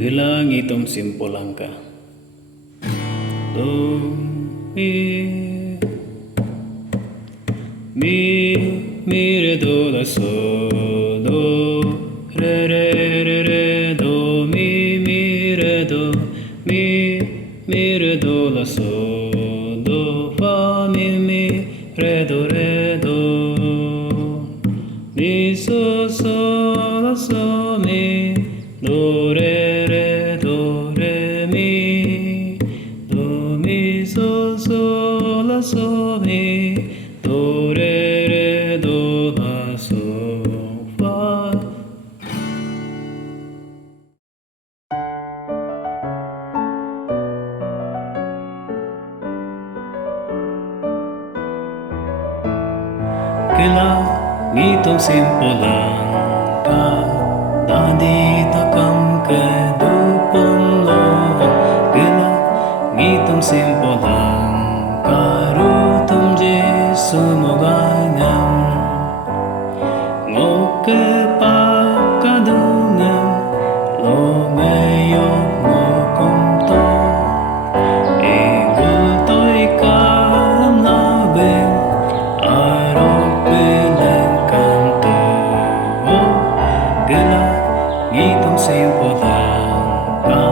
Gelang itong simpulang ka. Do, mi, re, do, la, so, do, re, do, mi, re, do, mi, re, do, la, so, do, fa, mi, re, do, mi, so, la, so, mi, do, re, mi, do, mi, so, la, so, mi, do, do, la, so, fa. Ngitong simpulang ka, dadi takam ke dupong lohan. Ngitong simpulang ka, rutum je sumuganyam. Ngoke pa kadungam, lo ngayok mo kumto. Igul to'y kalam labing, ngitong simpulang ka.